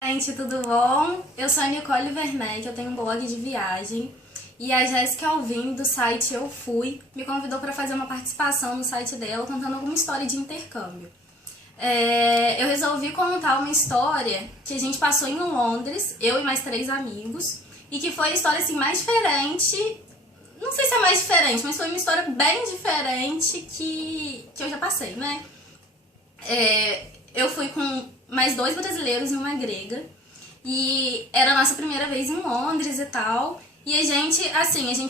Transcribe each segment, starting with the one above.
Gente, tudo bom? Eu sou a Nicole Werneck, eu tenho um blog de viagem e a Jéssica Alvim, do site Eu Fui, me convidou para fazer uma participação no site dela contando alguma história de intercâmbio. Eu resolvi contar uma história que a gente passou em Londres, eu e mais 3 amigos, e que foi a história assim, mais diferente, não sei se é mais diferente, mas foi uma história bem diferente que eu já passei, né? Eu fui com mais 2 brasileiros e uma grega. E era a nossa primeira vez em Londres e tal. E a gente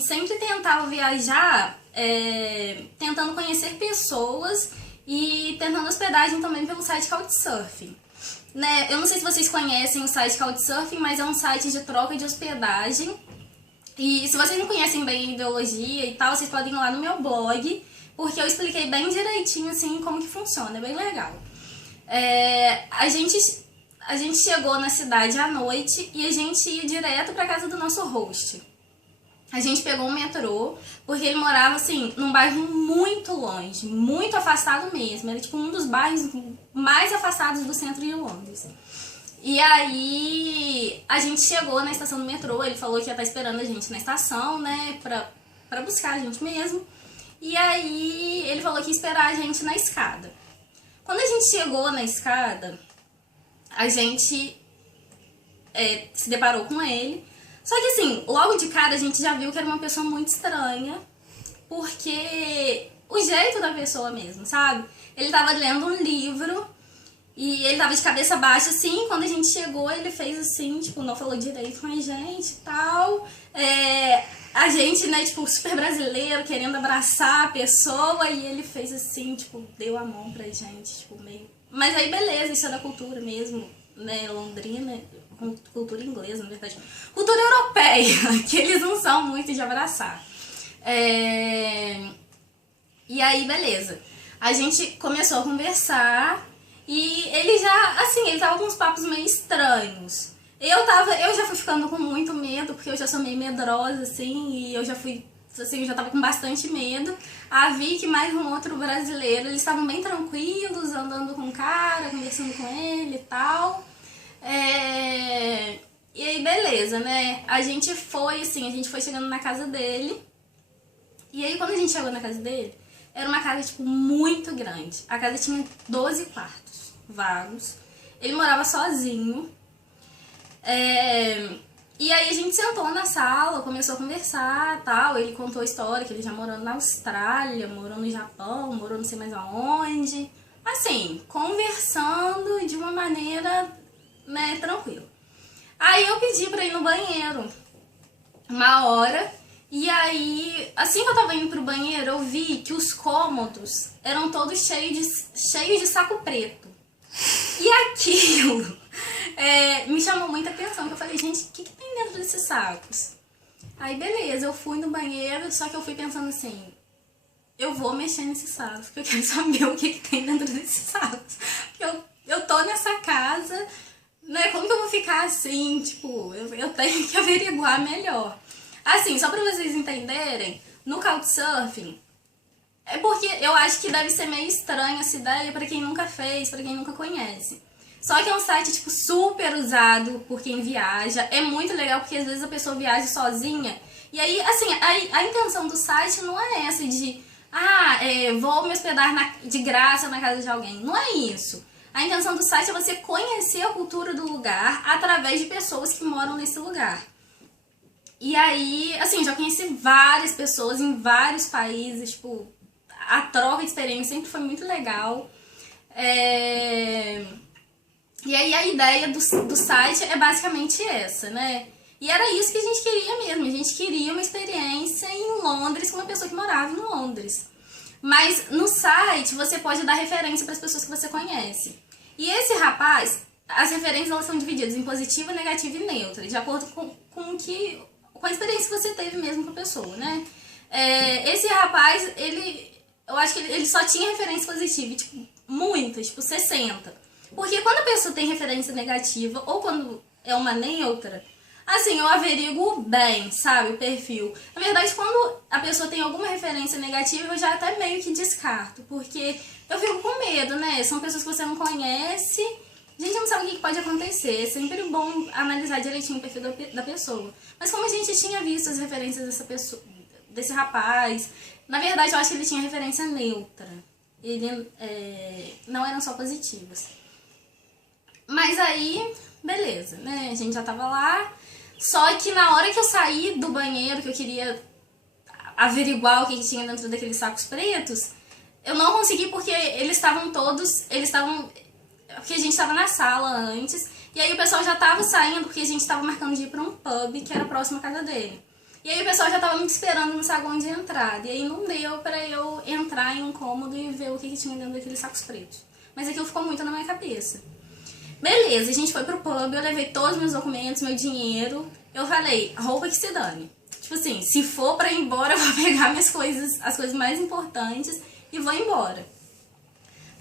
sempre tentava viajar tentando conhecer pessoas e tentando hospedagem também pelo site Couchsurfing. Né? Eu não sei se vocês conhecem o site Couchsurfing, mas é um site de troca de hospedagem. E se vocês não conhecem bem a ideologia e tal, vocês podem ir lá no meu blog, porque eu expliquei bem direitinho assim como que funciona, é bem legal. A gente chegou na cidade à noite e a gente ia direto pra casa do nosso host. A gente pegou um metrô, porque ele morava assim, num bairro muito longe, muito afastado mesmo. Era tipo um dos bairros mais afastados do centro de Londres. E aí a gente chegou na estação do metrô, ele falou que ia estar esperando a gente na estação, né, pra buscar a gente mesmo. E aí ele falou que ia esperar a gente na escada. Quando a gente chegou na escada, a gente se deparou com ele. Só que assim, logo de cara a gente já viu que era uma pessoa muito estranha, porque o jeito da pessoa mesmo, sabe? Ele tava lendo um livro e ele tava de cabeça baixa assim. Quando a gente chegou, ele fez assim, tipo, não falou direito com a gente e tal. A gente, né, tipo, super brasileiro, querendo abraçar a pessoa, e ele fez assim, tipo, deu a mão pra gente, tipo, meio... Mas aí beleza, isso é da cultura mesmo, né, londrina, cultura inglesa, na verdade. Cultura europeia, que eles não são muito de abraçar. E aí, beleza. A gente começou a conversar e ele já, assim, ele tava com uns papos meio estranhos. Eu já fui ficando com muito medo, porque eu já sou meio medrosa, assim, e eu já fui, assim, eu já tava com bastante medo. A Vicky, mais um outro brasileiro, eles estavam bem tranquilos, andando com o cara, conversando com ele e tal. E aí, beleza, né? A gente foi chegando na casa dele. E aí, quando a gente chegou na casa dele, era uma casa, tipo, muito grande. A casa tinha 12 quartos vagos. Ele morava sozinho. E aí a gente sentou na sala, começou a conversar, tal. Ele contou a história que ele já morou na Austrália, morou no Japão, morou não sei mais aonde. Assim, conversando de uma maneira, né, tranquila. Aí eu pedi pra ir no banheiro uma hora. E aí, assim que eu tava indo pro banheiro, eu vi que os cômodos eram todos cheios de saco preto. E aquilo me chamou muita atenção, porque eu falei, gente, o que tem dentro desses sacos? Aí beleza, eu fui no banheiro, só que eu fui pensando assim, eu vou mexer nesses sacos, porque eu quero saber o que tem dentro desses sacos. Porque eu tô nessa casa, né, como que eu vou ficar assim, tipo, eu tenho que averiguar melhor. Assim, só pra vocês entenderem, no Couchsurfing, porque eu acho que deve ser meio estranha essa ideia pra quem nunca fez, pra quem nunca conhece. Só que é um site, tipo, super usado por quem viaja. É muito legal porque às vezes a pessoa viaja sozinha. E aí, assim, a intenção do site não é essa de... vou me hospedar de graça na casa de alguém. Não é isso. A intenção do site é você conhecer a cultura do lugar através de pessoas que moram nesse lugar. E aí, assim, já conheci várias pessoas em vários países, tipo... A troca de experiência sempre foi muito legal. E aí a ideia do site é basicamente essa, né? E era isso que a gente queria mesmo. A gente queria uma experiência em Londres com uma pessoa que morava em Londres. Mas no site você pode dar referência para as pessoas que você conhece. E esse rapaz, as referências elas são divididas em positiva, negativa e neutra, de acordo com a experiência que você teve mesmo com a pessoa, né? Esse rapaz, eu acho que ele só tinha referência positiva, tipo, muitas, tipo 60. Porque quando a pessoa tem referência negativa ou quando é uma neutra, assim, eu averiguo bem, sabe, o perfil. Na verdade, quando a pessoa tem alguma referência negativa, eu já até meio que descarto, porque eu fico com medo, né? São pessoas que você não conhece gente não sabe o que pode acontecer. É sempre bom analisar direitinho o perfil da pessoa. Mas como a gente tinha visto as referências dessa pessoa, desse rapaz, na verdade eu acho que ele tinha referência neutra. Ele não eram só positivas. Mas aí, beleza, né? A gente já tava lá. Só que na hora que eu saí do banheiro, que eu queria averiguar o que tinha dentro daqueles sacos pretos, eu não consegui porque eles estavam porque a gente tava na sala antes, e aí o pessoal já tava saindo porque a gente tava marcando de ir pra um pub que era próximo à casa dele. E aí o pessoal já tava me esperando no saguão de entrada, e aí não deu pra eu entrar em um cômodo e ver o que tinha dentro daqueles sacos pretos. Mas aquilo ficou muito na minha cabeça. Beleza, a gente foi pro pub, eu levei todos os meus documentos, meu dinheiro. Eu falei, roupa que se dane. Tipo assim, se for pra ir embora, eu vou pegar minhas coisas, as coisas mais importantes e vou embora.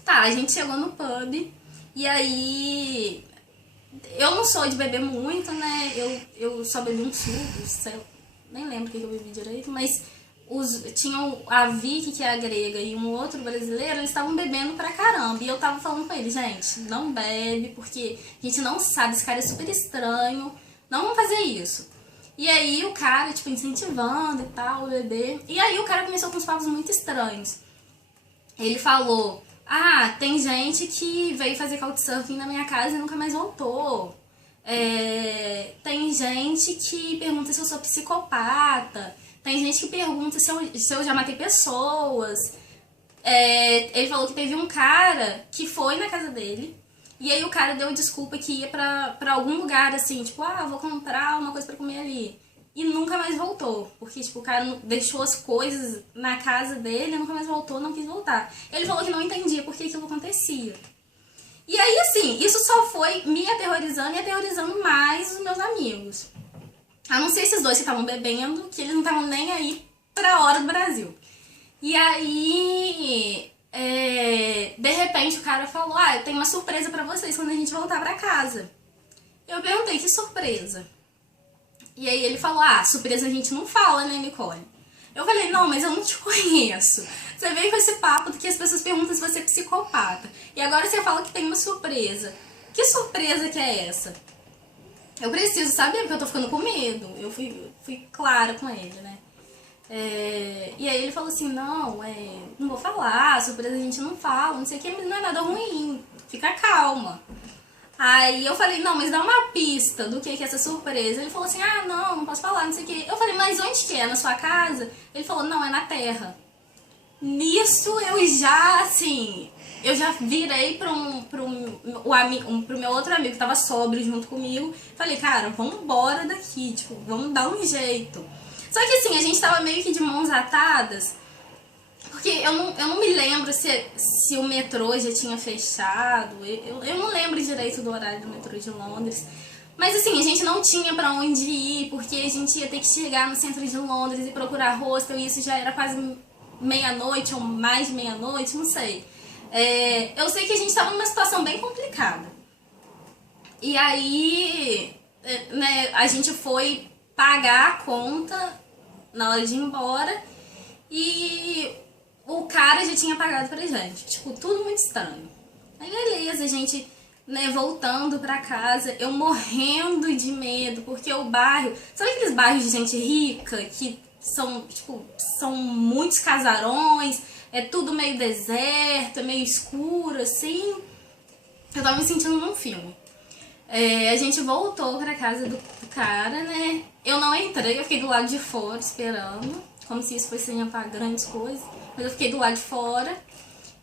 Tá, a gente chegou no pub e aí... Eu não sou de beber muito, né? Eu só bebi um suco, nem lembro o que eu bebi direito, mas tinham a Vicky, que é a grega, e um outro brasileiro, eles estavam bebendo pra caramba. E eu tava falando com eles, gente, não bebe, porque a gente não sabe, esse cara é super estranho, não vamos fazer isso. E aí o cara, tipo, incentivando e tal, o bebê. E aí o cara começou com uns papos muito estranhos. Ele falou, tem gente que veio fazer couchsurfing na minha casa e nunca mais voltou. Tem gente que pergunta se eu sou psicopata. Tem gente que pergunta se eu já matei pessoas. Ele falou que teve um cara que foi na casa dele. E aí o cara deu desculpa que ia pra algum lugar, assim, tipo, vou comprar uma coisa pra comer ali. E nunca mais voltou. Porque, tipo, o cara deixou as coisas na casa dele, nunca mais voltou, não quis voltar. Ele falou que não entendia por que aquilo acontecia. E aí, assim, isso só foi me aterrorizando e aterrorizando mais os meus amigos. A não ser esses dois que estavam bebendo, que eles não estavam nem aí pra hora do Brasil. E aí, de repente, o cara falou, eu tenho uma surpresa pra vocês quando a gente voltar pra casa. Eu perguntei, que surpresa? E aí ele falou, surpresa a gente não fala, né, Nicole? Eu falei, não, mas eu não te conheço. Você veio com esse papo de que as pessoas perguntam se você é psicopata. E agora você fala que tem uma surpresa. Que surpresa que é essa? Eu preciso saber, porque eu tô ficando com medo. Eu fui clara com ele, né? E aí ele falou assim, não vou falar, surpresa a gente não fala, não sei o que, mas não é nada ruim, fica calma. Aí eu falei, não, mas dá uma pista do que é essa surpresa. Ele falou assim, não posso falar, não sei o que. Eu falei, mas onde que é? Na sua casa? Ele falou, não, é na terra. Nisso eu já, assim, eu já virei pro meu outro amigo que tava sóbrio junto comigo. Falei, cara, vamos embora daqui, tipo, vamos dar um jeito. Só que assim, a gente tava meio que de mãos atadas, porque eu não me lembro se o metrô já tinha fechado, eu não lembro direito do horário do metrô de Londres. Mas assim, a gente não tinha pra onde ir, porque a gente ia ter que chegar no centro de Londres e procurar hostel, e isso já era quase meia-noite ou mais de meia-noite, não sei. Eu sei que a gente tava numa situação bem complicada. E aí, né, a gente foi pagar a conta na hora de ir embora e o cara já tinha pagado pra gente. Tipo, tudo muito estranho. Aí beleza, a gente, né, voltando pra casa, eu morrendo de medo, porque o bairro... Sabe aqueles bairros de gente rica que são muitos casarões, é tudo meio deserto, é meio escuro, assim? Eu tava me sentindo num filme. A gente voltou pra casa do cara, né? Eu não entrei, eu fiquei do lado de fora esperando, como se isso fosse adiantar grandes coisas, mas eu fiquei do lado de fora.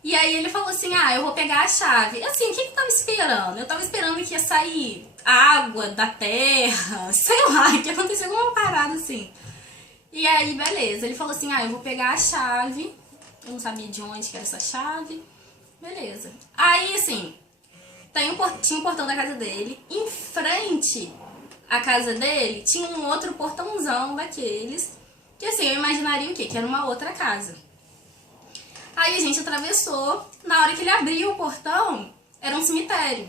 E aí ele falou assim, eu vou pegar a chave. Assim, o que eu tava esperando? Eu tava esperando que ia sair água da terra, sei lá, que aconteceu alguma parada assim. E aí, beleza, ele falou assim, eu vou pegar a chave, eu não sabia de onde que era essa chave, beleza. Aí, assim, tinha um portão da casa dele, em frente à casa dele tinha um outro portãozão daqueles, que assim, eu imaginaria o quê? Que era uma outra casa. Aí a gente atravessou, na hora que ele abriu o portão, era um cemitério.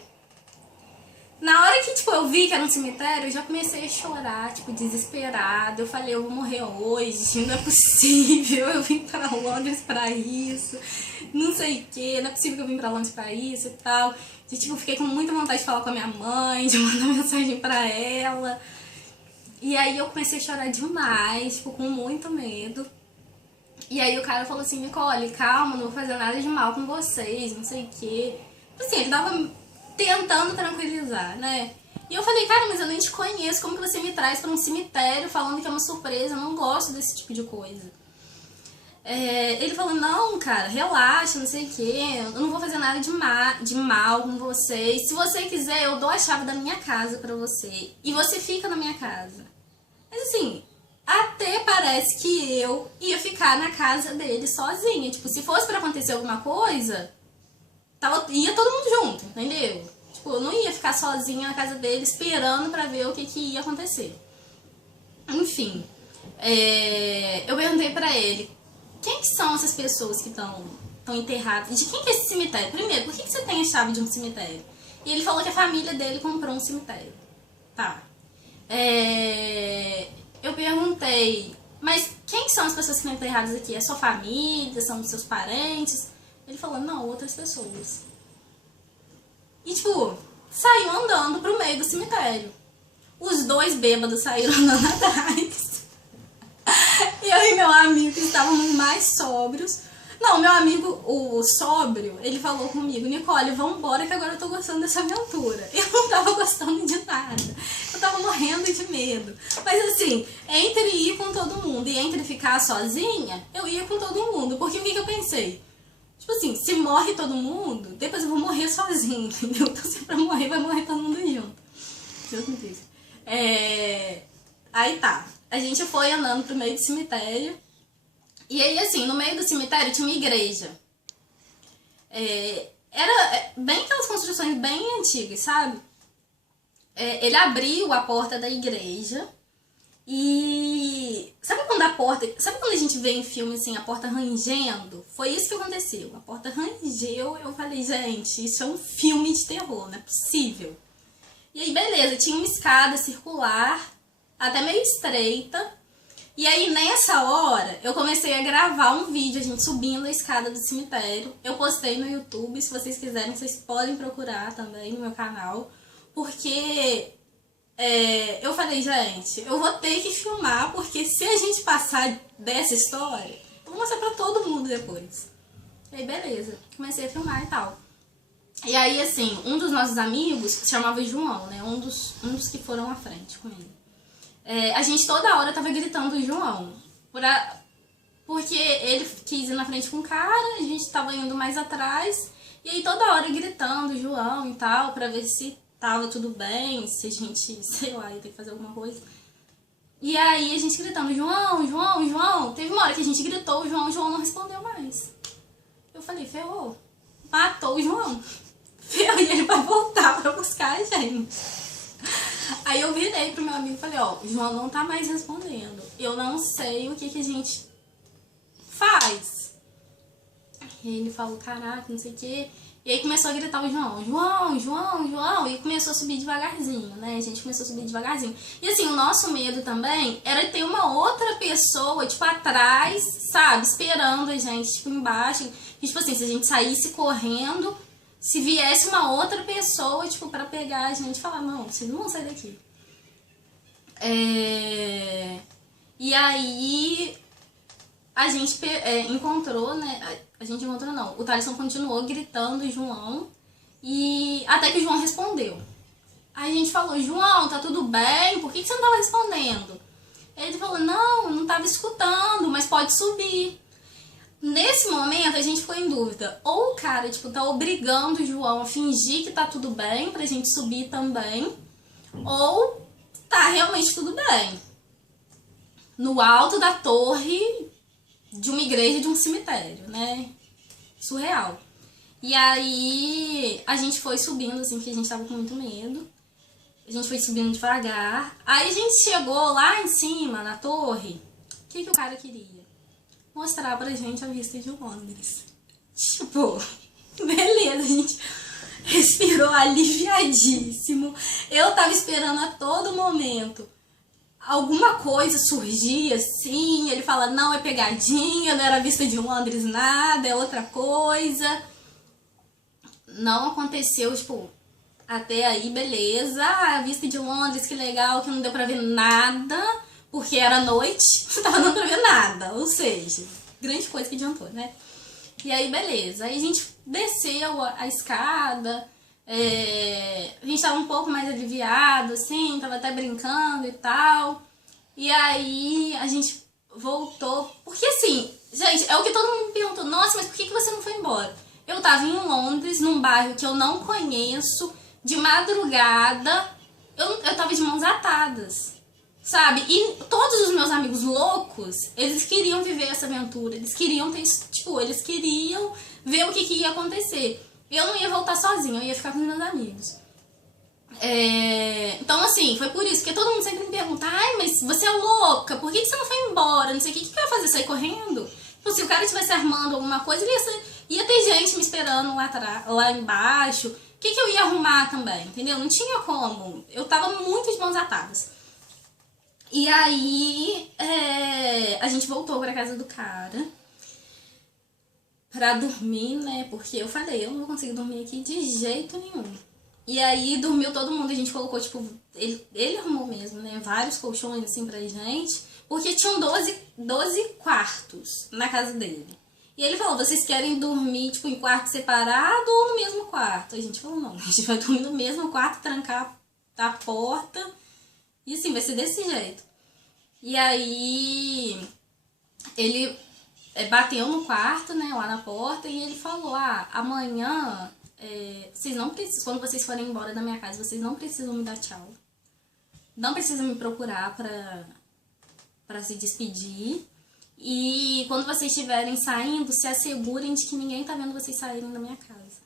Na hora que, tipo, eu vi que era um cemitério, eu já comecei a chorar, tipo, desesperada. Eu falei, eu vou morrer hoje, não é possível, eu vim pra Londres pra isso, não sei o que, não é possível que eu vim pra Londres pra isso e tal. E, tipo, fiquei com muita vontade de falar com a minha mãe, de mandar mensagem pra ela. E aí eu comecei a chorar demais, tipo, com muito medo. E aí o cara falou assim, Nicole, calma, não vou fazer nada de mal com vocês, não sei o quê. Assim, ele tava tentando tranquilizar, né? E eu falei, cara, mas eu nem te conheço, como que você me traz pra um cemitério falando que é uma surpresa? Eu não gosto desse tipo de coisa. Ele falou, não, cara, relaxa, não sei o quê, eu não vou fazer nada de mal com vocês. Se você quiser, eu dou a chave da minha casa pra você e você fica na minha casa. Mas assim, até parece que eu ia ficar na casa dele sozinha. Tipo, se fosse pra acontecer alguma coisa, ia todo mundo junto, entendeu? Tipo, eu não ia ficar sozinha na casa dele esperando pra ver o que ia acontecer. Enfim, eu perguntei pra ele, quem que são essas pessoas que estão enterradas? De quem que é esse cemitério? Primeiro, por que você tem a chave de um cemitério? E ele falou que a família dele comprou um cemitério. Tá. Eu perguntei, mas quem são as pessoas que estão enterradas aqui? É sua família? São os seus parentes? Ele falou, não, outras pessoas. E tipo, saiu andando pro meio do cemitério. Os dois bêbados saíram andando atrás. Eu e meu amigo, que estávamos mais sóbrios. Não, meu amigo, o sóbrio, ele falou comigo, Nicole, vambora que agora eu tô gostando dessa aventura. Eu não tava gostando de nada. Eu tava morrendo de medo. Mas assim, entre ir com todo mundo e entre ficar sozinha, eu ia com todo mundo. Porque o que eu pensei? Tipo assim, se morre todo mundo, depois eu vou morrer sozinha, entendeu? Então se é pra morrer, vai morrer todo mundo junto. Deus me livre. Aí tá. A gente foi andando pro meio do cemitério. E aí, assim, no meio do cemitério tinha uma igreja. Era bem aquelas construções bem antigas, sabe? Ele abriu a porta da igreja e... Sabe quando a gente vê em filme, assim, a porta rangendo? Foi isso que aconteceu. A porta rangeu, eu falei, gente, isso é um filme de terror, não é possível. E aí, beleza, tinha uma escada circular, até meio estreita. E aí, nessa hora, eu comecei a gravar um vídeo, a gente subindo a escada do cemitério. Eu postei no YouTube, se vocês quiserem, vocês podem procurar também no meu canal. Porque eu falei, gente, eu vou ter que filmar, porque se a gente passar dessa história, eu vou mostrar pra todo mundo depois. E aí, beleza, comecei a filmar e tal. E aí, assim, um dos nossos amigos, se chamava João, né, um dos que foram à frente com ele. A gente toda hora tava gritando João, porque ele quis ir na frente com o cara, a gente tava indo mais atrás, e aí toda hora gritando João e tal, pra ver se tava tudo bem, se a gente, sei lá, ia ter que fazer alguma coisa. E aí a gente gritando João, João, João, teve uma hora que a gente gritou o João não respondeu mais. Eu falei, ferrou, matou o João, ferrou, e ele vai voltar pra buscar a gente. Aí eu virei pro meu amigo e falei, ó, o João não tá mais respondendo. Eu não sei o que a gente faz. E ele falou, caraca, não sei o que. E aí começou a gritar o João, João, João, João. E começou a subir devagarzinho, né? A gente começou a subir devagarzinho. E assim, o nosso medo também era ter uma outra pessoa, tipo, atrás, sabe? Esperando a gente, tipo, embaixo. E, tipo assim, se a gente saísse correndo... Se viesse uma outra pessoa, tipo, pra pegar a gente e falar, não, vocês não vão sair daqui. E aí, a gente encontrou, né? A gente encontrou, não. O Thaleson continuou gritando João, e até que o João respondeu. Aí a gente falou, João, tá tudo bem? Por que você não tava respondendo? Ele falou, não tava escutando, mas pode subir. Nesse momento, a gente ficou em dúvida. Ou o cara, tipo, tá obrigando o João a fingir que tá tudo bem, pra gente subir também. Ou tá realmente tudo bem. No alto da torre de uma igreja, de um cemitério, né? Surreal. E aí, a gente foi subindo, assim, porque a gente tava com muito medo. A gente foi subindo devagar. Aí a gente chegou lá em cima, na torre. O que o cara queria? Mostrar pra gente a vista de Londres. Tipo, beleza, a gente respirou aliviadíssimo. Eu tava esperando a todo momento alguma coisa surgir assim, ele fala, não, é pegadinha, não era vista de Londres nada, é outra coisa. Não aconteceu, tipo, até aí, beleza. Ah, a vista de Londres, que legal, que não deu pra ver nada, porque era noite, não tava dando pra ver nada. Ou seja, grande coisa que adiantou, né? E aí, beleza. Aí a gente desceu a escada, a gente tava um pouco mais aliviado, assim, tava até brincando e tal. E aí a gente voltou. Porque assim, gente, é o que todo mundo me perguntou, nossa, mas por que você não foi embora? Eu tava em Londres, num bairro que eu não conheço, de madrugada, eu tava de mãos atadas, sabe? E todos os meus amigos loucos, eles queriam viver essa aventura, eles queriam ter, tipo, eles queriam ver o que ia acontecer. Eu não ia voltar sozinha, eu ia ficar com os meus amigos. Então, assim, foi por isso, porque todo mundo sempre me pergunta, ai, mas você é louca, por que você não foi embora? Não sei o que eu ia fazer, sair correndo? Então, se o cara estivesse armando alguma coisa, ia ter gente me esperando lá embaixo. O que eu ia arrumar também, entendeu? Não tinha como. Eu tava muito de mãos atadas. E aí, a gente voltou pra casa do cara pra dormir, né? Porque eu falei, eu não vou conseguir dormir aqui de jeito nenhum. E aí dormiu todo mundo, a gente colocou, tipo, ele arrumou mesmo, né? Vários colchões assim pra gente, porque tinham 12 quartos na casa dele. E ele falou, vocês querem dormir, tipo, em quarto separado ou no mesmo quarto? A gente falou, não, a gente vai dormir no mesmo quarto, trancar a porta, e assim, vai ser desse jeito. E aí, ele bateu no quarto, né, lá na porta, e ele falou, amanhã... vocês não precisam, quando vocês forem embora da minha casa, vocês não precisam me dar tchau. Não precisam me procurar pra se despedir. E quando vocês estiverem saindo, se assegurem de que ninguém tá vendo vocês saírem da minha casa.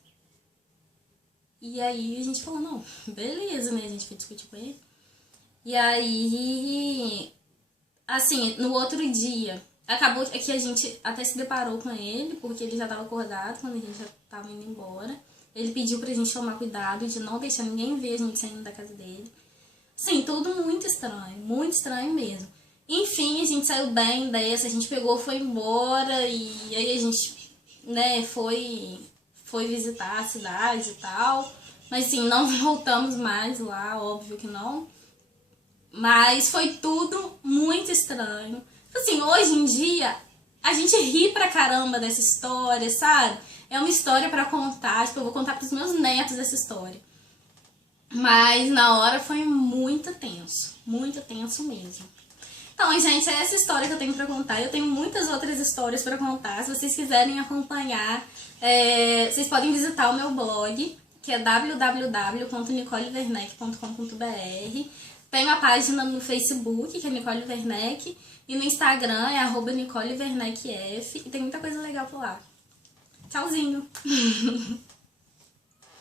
E aí a gente falou, não, beleza, né? A gente foi discutir com ele. E aí, assim, no outro dia, acabou que a gente até se deparou com ele, porque ele já tava acordado quando a gente já tava indo embora. Ele pediu pra gente tomar cuidado de não deixar ninguém ver a gente saindo da casa dele. Sim, tudo muito estranho mesmo. Enfim, a gente saiu bem dessa, a gente pegou, foi embora e aí a gente, né, foi visitar a cidade e tal. Mas sim, não voltamos mais lá, óbvio que não. Mas foi tudo muito estranho. Assim, hoje em dia, a gente ri pra caramba dessa história, sabe? É uma história pra contar, tipo, eu vou contar pros meus netos essa história. Mas na hora foi muito tenso mesmo. Então, gente, é essa história que eu tenho pra contar. Eu tenho muitas outras histórias pra contar. Se vocês quiserem acompanhar, vocês podem visitar o meu blog, que é www.nicolewerneck.com.br. Tenho a página no Facebook, que é Nicole Werneck, e no Instagram é @NicoleWerneckF, e tem muita coisa legal por lá. Tchauzinho!